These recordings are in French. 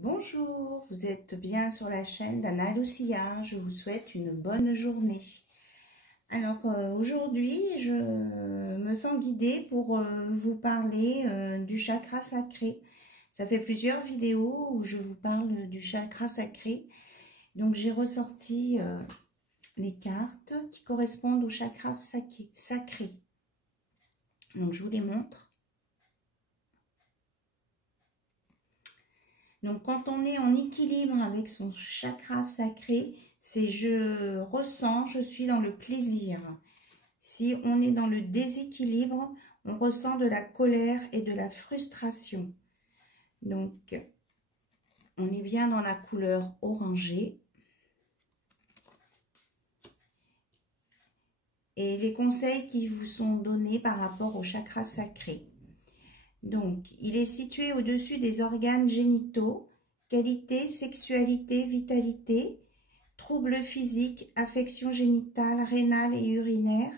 Bonjour, vous êtes bien sur la chaîne d'Anna Lucia. Je vous souhaite une bonne journée. Alors aujourd'hui, je me sens guidée pour vous parler du chakra sacré. Ça fait plusieurs vidéos où je vous parle du chakra sacré. Donc j'ai ressorti les cartes qui correspondent au chakra sacré. Donc je vous les montre. Donc, quand on est en équilibre avec son chakra sacré, c'est je ressens, je suis dans le plaisir. Si on est dans le déséquilibre, on ressent de la colère et de la frustration. Donc, on est bien dans la couleur orangée. Et les conseils qui vous sont donnés par rapport au chakra sacré. Donc, il est situé au-dessus des organes génitaux, qualité, sexualité, vitalité, troubles physiques, affections génitales, rénales et urinaires,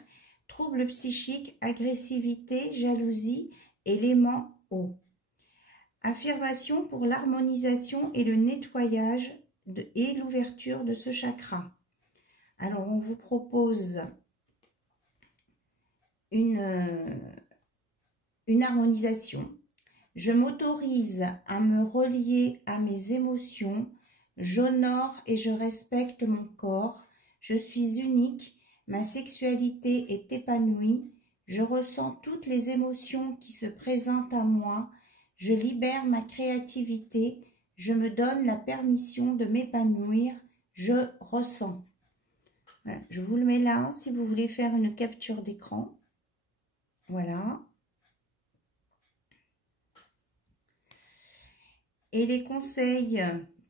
troubles psychiques, agressivité, jalousie, élément eau. Affirmation pour l'harmonisation et le nettoyage et l'ouverture de ce chakra. Alors, on vous propose une harmonisation. Je m'autorise à me relier à mes émotions. J'honore et je respecte mon corps. Je suis unique. Ma sexualité est épanouie. Je ressens toutes les émotions qui se présentent à moi. Je libère ma créativité. Je me donne la permission de m'épanouir. Je ressens. Voilà, je vous le mets là si vous voulez faire une capture d'écran. Voilà. Et les conseils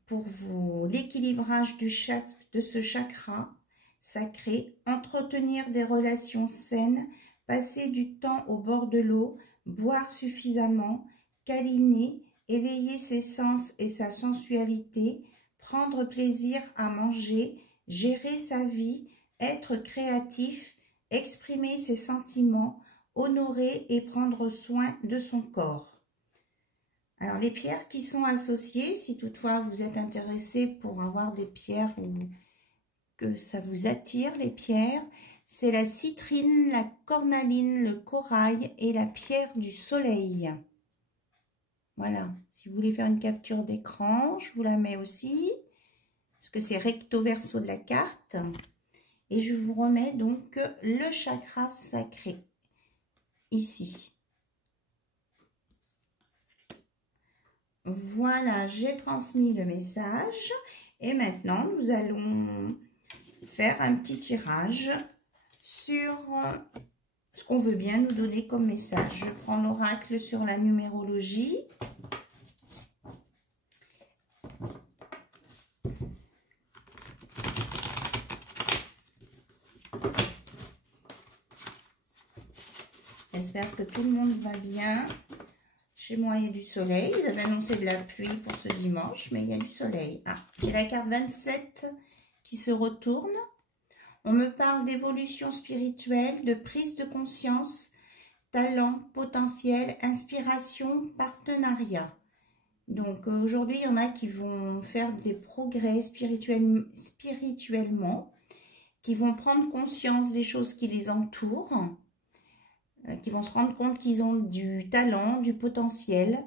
pour vous, l'équilibrage de ce chakra sacré, entretenir des relations saines, passer du temps au bord de l'eau, boire suffisamment, câliner, éveiller ses sens et sa sensualité, prendre plaisir à manger, gérer sa vie, être créatif, exprimer ses sentiments, honorer et prendre soin de son corps. Alors, les pierres qui sont associées, si toutefois vous êtes intéressé pour avoir des pierres ou que ça vous attire, les pierres, c'est la citrine, la cornaline, le corail et la pierre du soleil. Voilà, si vous voulez faire une capture d'écran, je vous la mets aussi, parce que c'est recto verso de la carte. Et je vous remets donc le chakra sacré, ici. Voilà, j'ai transmis le message et maintenant nous allons faire un petit tirage sur ce qu'on veut bien nous donner comme message. Je prends l'oracle sur la numérologie. J'espère que tout le monde va bien. Chez moi, il y a du soleil. Ils avaient annoncé de la pluie pour ce dimanche, mais il y a du soleil. Ah, j'ai la carte 27 qui se retourne. On me parle d'évolution spirituelle, de prise de conscience, talent, potentiel, inspiration, partenariat. Donc, aujourd'hui, il y en a qui vont faire des progrès spirituellement, qui vont prendre conscience des choses qui les entourent, qui vont se rendre compte qu'ils ont du talent, du potentiel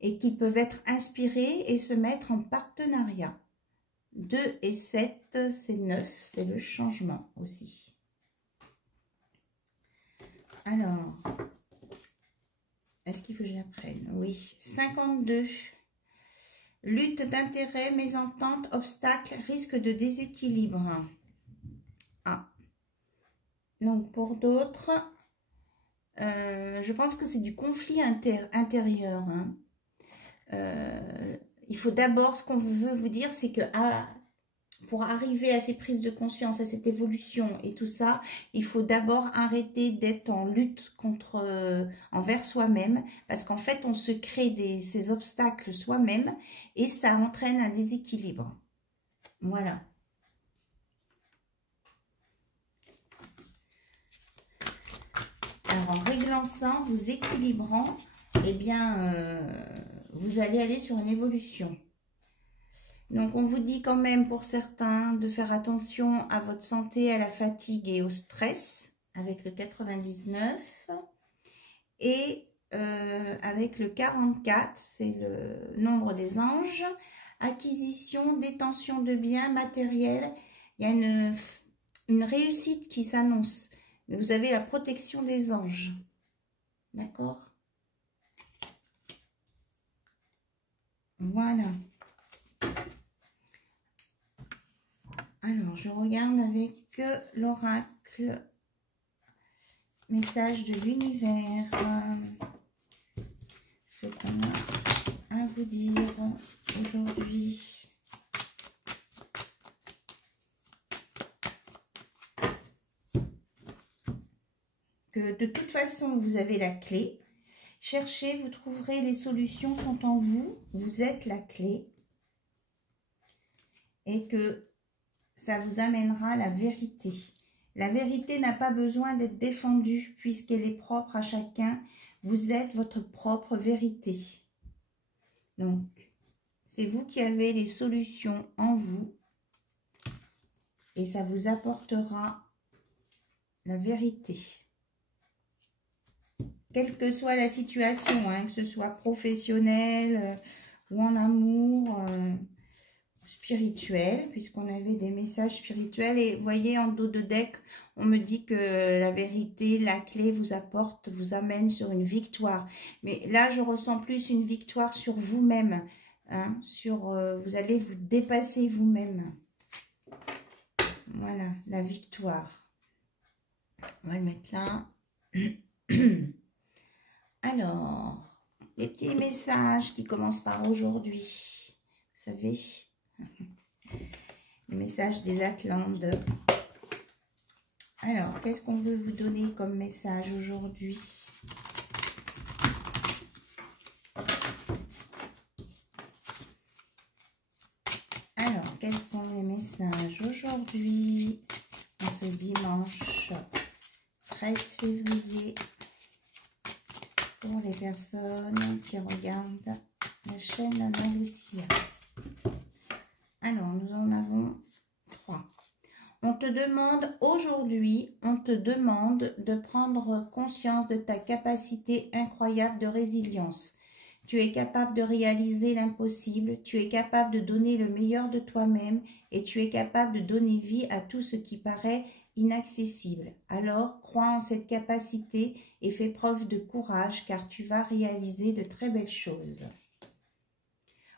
et qui peuvent être inspirés et se mettre en partenariat. 2 et 7, c'est 9, c'est le changement aussi. Alors, est-ce qu'il faut que j'apprenne? Oui, 52. Lutte d'intérêt, mésentente, obstacle, risque de déséquilibre. Ah. Donc, pour d'autres... je pense que c'est du conflit intérieur. Hein. Il faut d'abord, ce qu'on veut vous dire, c'est que pour arriver à ces prises de conscience, à cette évolution et tout ça, il faut d'abord arrêter d'être en lutte envers soi-même, parce qu'en fait, on se crée ces obstacles soi-même et ça entraîne un déséquilibre. Voilà. Alors, en réglant ça, en vous équilibrant, eh bien, vous allez aller sur une évolution. Donc, on vous dit quand même pour certains de faire attention à votre santé, à la fatigue et au stress avec le 99. Et avec le 44, c'est le nombre des anges. Acquisition, détention de biens matériels. Il y a une réussite qui s'annonce. Mais vous avez la protection des anges. D'accord? Voilà. Alors, je regarde avec l'oracle, message de l'univers, ce qu'on a à vous dire aujourd'hui. Que de toute façon, vous avez la clé. Cherchez, vous trouverez, les solutions sont en vous. Vous êtes la clé. Et que ça vous amènera la vérité. La vérité n'a pas besoin d'être défendue puisqu'elle est propre à chacun. Vous êtes votre propre vérité. Donc, c'est vous qui avez les solutions en vous et ça vous apportera la vérité. Quelle que soit la situation, hein, que ce soit professionnel ou en amour, spirituel, puisqu'on avait des messages spirituels. Et vous voyez, en dos de deck, on me dit que la vérité, la clé vous apporte, vous amène sur une victoire. Mais là, je ressens plus une victoire sur vous-même. Hein, vous allez vous dépasser vous-même. Voilà, la victoire. On va le mettre là. Alors, les petits messages qui commencent par aujourd'hui. Vous savez, le message des Atlantes. Alors, qu'est-ce qu'on veut vous donner comme message aujourd'hui? Alors, quels sont les messages aujourd'hui, en ce dimanche 13 février, pour les personnes qui regardent la chaîne Anna Lucia? Alors, nous en avons 3. On te demande aujourd'hui, on te demande de prendre conscience de ta capacité incroyable de résilience. Tu es capable de réaliser l'impossible, tu es capable de donner le meilleur de toi-même et tu es capable de donner vie à tout ce qui paraît inaccessible. Alors, crois en cette capacité et fais preuve de courage car tu vas réaliser de très belles choses.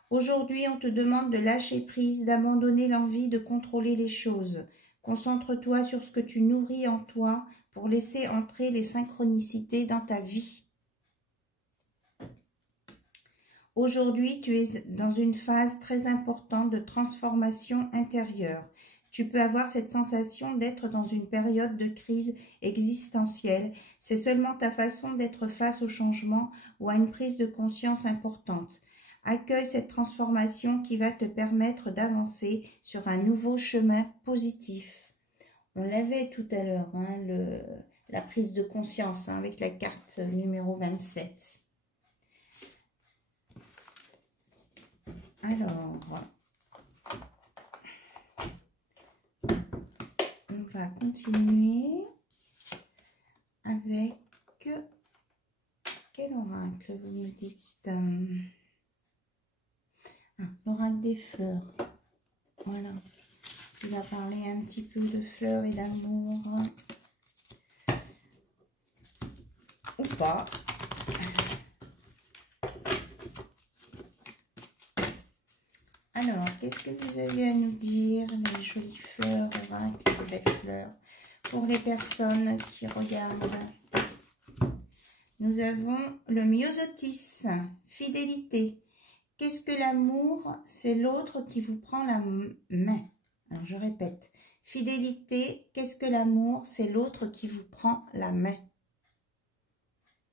Aujourd'hui, on te demande de lâcher prise, d'abandonner l'envie de contrôler les choses. Concentre-toi sur ce que tu nourris en toi pour laisser entrer les synchronicités dans ta vie. Aujourd'hui, tu es dans une phase très importante de transformation intérieure. Tu peux avoir cette sensation d'être dans une période de crise existentielle. C'est seulement ta façon d'être face au changement ou à une prise de conscience importante. Accueille cette transformation qui va te permettre d'avancer sur un nouveau chemin positif. On l'avait tout à l'heure, hein, la prise de conscience, hein, avec la carte numéro 27. Alors, on va continuer avec quel oracle vous me dites? L'oracle des fleurs. Voilà. Il va parler un petit peu de fleurs et d'amour. Ou pas. Alors, qu'est-ce que vous avez à nous dire, les jolies fleurs, oracles, les belles fleurs, pour les personnes qui regardent? Nous avons le myosotis, fidélité. Qu'est-ce que l'amour? C'est l'autre qui vous prend la main. Alors, je répète. Fidélité, qu'est-ce que l'amour? C'est l'autre qui vous prend la main.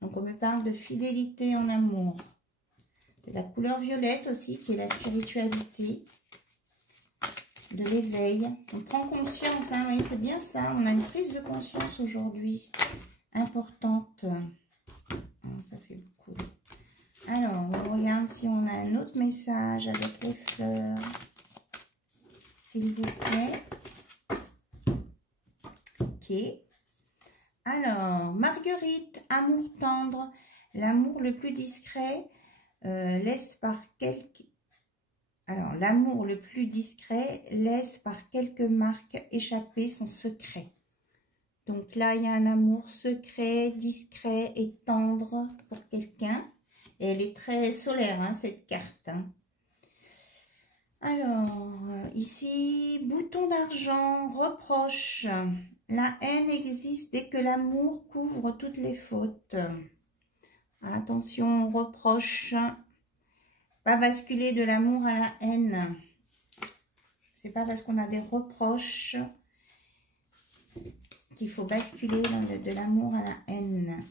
Donc, on me parle de fidélité en amour. De la couleur violette aussi, qui est la spiritualité. De l'éveil. On prend conscience, hein, oui, c'est bien ça. On a une prise de conscience aujourd'hui importante. Ça fait beaucoup. Alors, on regarde si on a un autre message avec les fleurs. s'il vous plaît. Ok. Alors, Marguerite, amour tendre, l'amour le plus discret laisse par quelques... Alors, l'amour le plus discret laisse par quelques marques échapper son secret. Donc là, il y a un amour secret, discret et tendre pour quelqu'un. Et elle est très solaire, hein, cette carte. Hein. Alors, ici, bouton d'argent, reproche. La haine existe dès que l'amour couvre toutes les fautes. Attention, reproche. Pas basculer de l'amour à la haine. C'est pas parce qu'on a des reproches qu'il faut basculer de l'amour à la haine.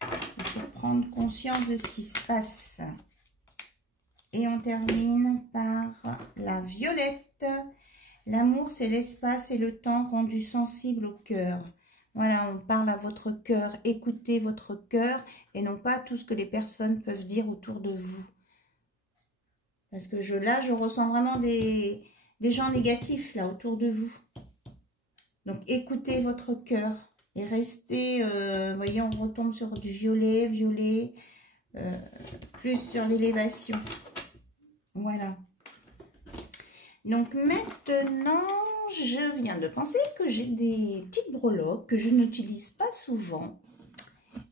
Il faut prendre conscience de ce qui se passe. Et on termine par la violette. L'amour, c'est l'espace et le temps rendu sensible au cœur. Voilà, on parle à votre cœur. Écoutez votre cœur et non pas tout ce que les personnes peuvent dire autour de vous. Parce que là, je ressens vraiment des gens négatifs là autour de vous. Donc, écoutez votre cœur et restez, vous voyez, on retombe sur du violet, plus sur l'élévation. Voilà. Donc, maintenant, je viens de penser que j'ai des petites breloques que je n'utilise pas souvent.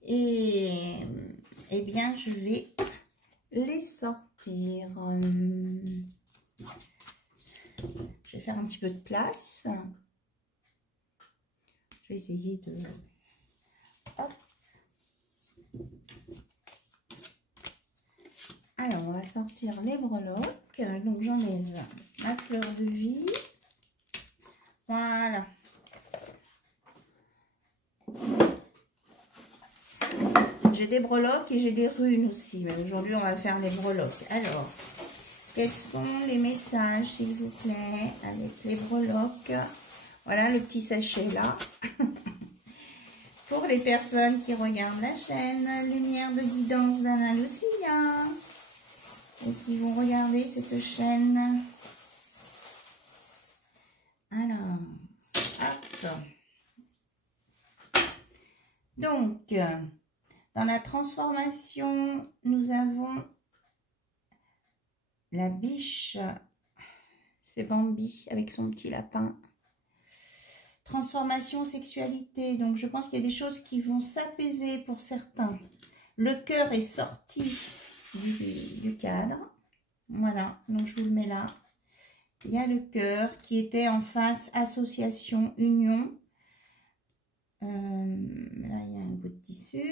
Et, eh bien, je vais les sortir. Je vais faire un petit peu de place. Je vais essayer de... Hop. Alors, on va sortir les breloques. Donc, j'enlève ma fleur de vie. Voilà. J'ai des breloques et j'ai des runes aussi. Mais aujourd'hui, on va faire les breloques. Alors, quels sont les messages, s'il vous plaît, avec les breloques? Voilà le petit sachet là. Pour les personnes qui regardent la chaîne Lumière de guidance d'Anna Lucia et qui vont regarder cette chaîne. Alors, hop. Donc, dans la transformation, nous avons la biche. C'est Bambi avec son petit lapin. Transformation, sexualité. Donc, je pense qu'il y a des choses qui vont s'apaiser pour certains. Le cœur est sorti du cadre. Voilà, donc je vous le mets là. Il y a le cœur qui était en face association, union. Là, il y a un bout de tissu.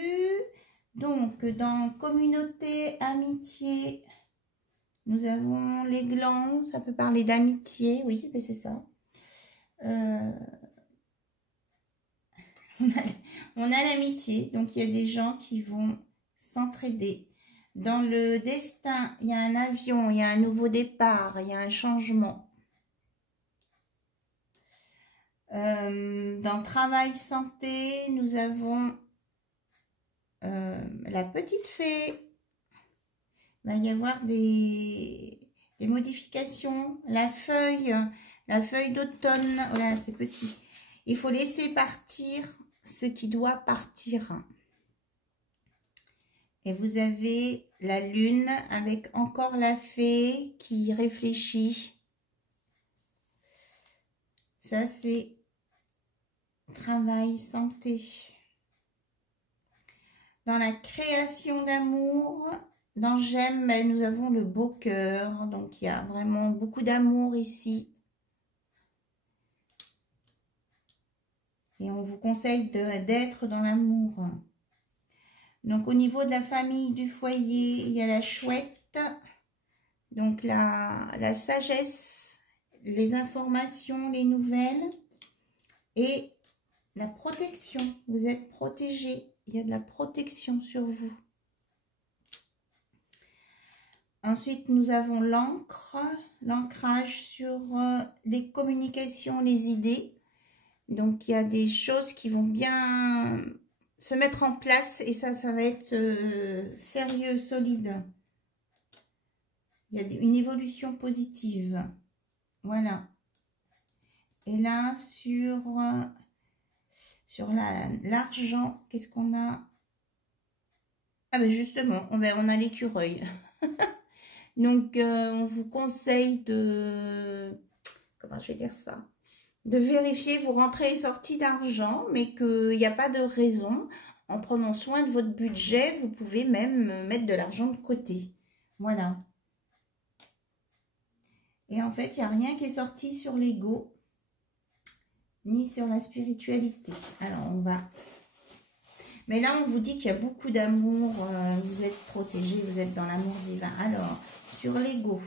Donc, dans communauté, amitié, nous avons les glands. Ça peut parler d'amitié. Oui, c'est ça. On a l'amitié, donc il y a des gens qui vont s'entraider. Dans le destin, il y a un avion, il y a un nouveau départ, il y a un changement. Dans travail, santé, nous avons la petite fée. Il va y avoir des modifications. La feuille d'automne, voilà, c'est petit. Il faut laisser partir ce qui doit partir. Et vous avez la lune avec encore la fée qui réfléchit. Ça, c'est travail, santé. Dans la création d'amour, dans j'aime, nous avons le beau cœur. Donc, il y a vraiment beaucoup d'amour ici. Et on vous conseille d'être dans l'amour. Donc, au niveau de la famille, du foyer, il y a la chouette. Donc, la sagesse, les informations, les nouvelles. Et la protection. Vous êtes protégé. Il y a de la protection sur vous. Ensuite, nous avons l'encre. L'ancrage sur les communications, les idées. Donc, il y a des choses qui vont bien se mettre en place et ça va être sérieux, solide. Il y a une évolution positive. Voilà. Et là, sur l'argent, qu'est-ce qu'on a? Ah ben justement, on a l'écureuil. Donc, on vous conseille de... Comment je vais dire ça? De vérifier vos rentrées et sorties d'argent, mais qu'il n'y a pas de raison. En prenant soin de votre budget, vous pouvez même mettre de l'argent de côté. Voilà. Et en fait, il n'y a rien qui est sorti sur l'ego, ni sur la spiritualité. Alors, on va... Mais là, on vous dit qu'il y a beaucoup d'amour, vous êtes protégé, vous êtes dans l'amour divin. Alors, sur l'ego,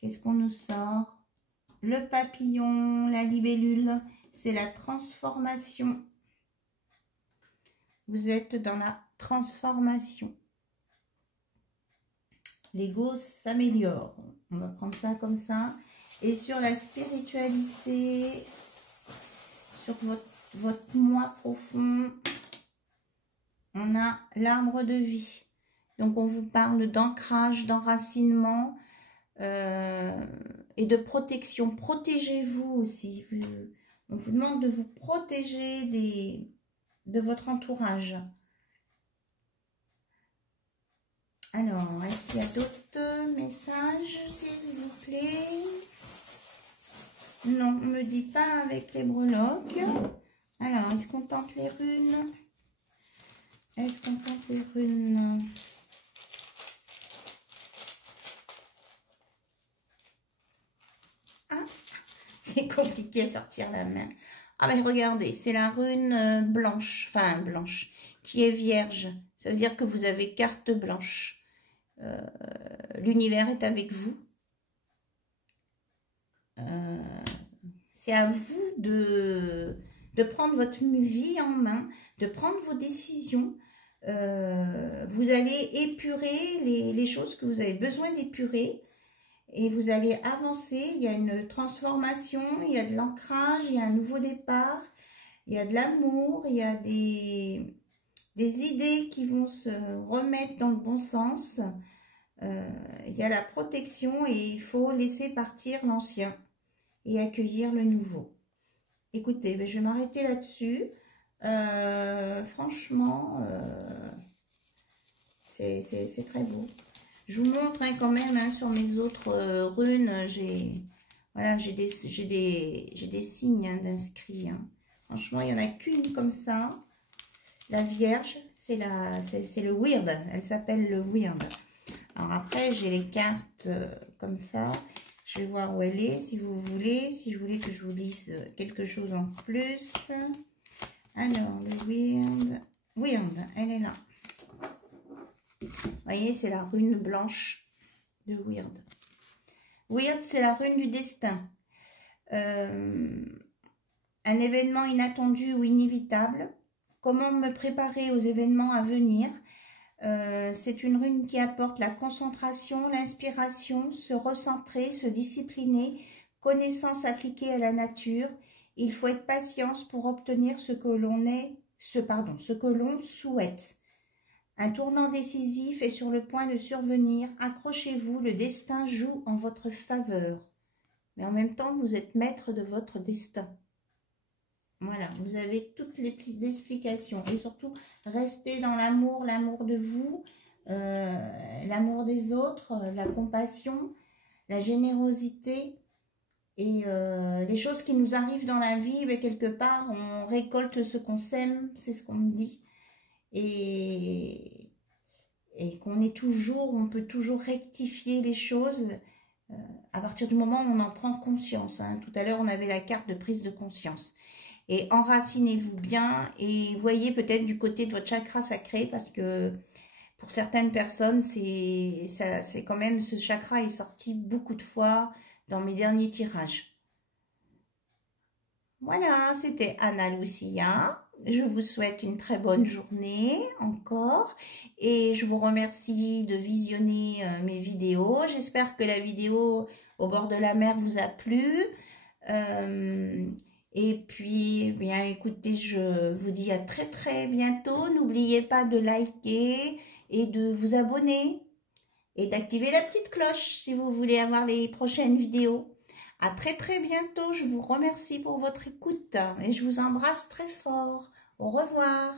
qu'est-ce qu'on nous sort? Le papillon, la libellule, c'est la transformation. Vous êtes dans la transformation. L'ego s'améliore. On va prendre ça comme ça. Et sur la spiritualité, sur votre moi profond, on a l'arbre de vie. Donc, on vous parle d'ancrage, d'enracinement et de protection. Protégez-vous aussi. On vous demande de vous protéger de votre entourage. Alors, est-ce qu'il y a d'autres messages, s'il vous plaît? Non, on ne me dit pas avec les breloques. Alors, est-ce qu'on tente les runes? Est-ce qu'on tente les runes? Ah, c'est compliqué à sortir la main. Ah, mais regardez, c'est la rune blanche, enfin blanche, qui est vierge. Ça veut dire que vous avez carte blanche. L'univers est avec vous. C'est à vous de prendre votre vie en main, de prendre vos décisions. Vous allez épurer les choses que vous avez besoin d'épurer et vous allez avancer. Il y a une transformation, il y a de l'ancrage, il y a un nouveau départ, il y a de l'amour, il y a des idées qui vont se remettre dans le bon sens. Il y a la protection et il faut laisser partir l'ancien et accueillir le nouveau. Écoutez, je vais m'arrêter là-dessus. Franchement, c'est très beau. Je vous montre quand même sur mes autres runes, j'ai des signes d'inscrits. Franchement, il n'y en a qu'une comme ça. La Vierge, c'est le Weird. Elle s'appelle le Weird. Alors après, j'ai les cartes comme ça. Je vais voir où elle est, si vous voulez. Si je voulais que je vous lise quelque chose en plus. Alors, le Weird. Weird, elle est là. Vous voyez, c'est la rune blanche de Weird. Weird, c'est la rune du destin. Un événement inattendu ou inévitable. Comment me préparer aux événements à venir? C'est une rune qui apporte la concentration, l'inspiration, se recentrer, se discipliner, connaissance appliquée à la nature. Il faut être patience pour obtenir ce que l'on souhaite. Un tournant décisif est sur le point de survenir. Accrochez-vous, le destin joue en votre faveur. Mais en même temps, vous êtes maître de votre destin. Voilà, vous avez toutes les explications. Et surtout, restez dans l'amour de vous, l'amour des autres, la compassion, la générosité. Et les choses qui nous arrivent dans la vie, mais quelque part, on récolte ce qu'on sème, c'est ce qu'on me dit. Et qu'on est toujours, on peut toujours rectifier les choses à partir du moment où on en prend conscience. Tout à l'heure, on avait la carte de prise de conscience. Et enracinez-vous bien et voyez peut-être du côté de votre chakra sacré parce que pour certaines personnes, c'est quand même, ce chakra est sorti beaucoup de fois dans mes derniers tirages. Voilà, c'était Anna Lucia. Je vous souhaite une très bonne journée encore et je vous remercie de visionner mes vidéos. J'espère que la vidéo au bord de la mer vous a plu. Et puis, bien, écoutez, je vous dis à très très bientôt. N'oubliez pas de liker et de vous abonner. et d'activer la petite cloche si vous voulez avoir les prochaines vidéos. À très très bientôt, je vous remercie pour votre écoute et je vous embrasse très fort. Au revoir.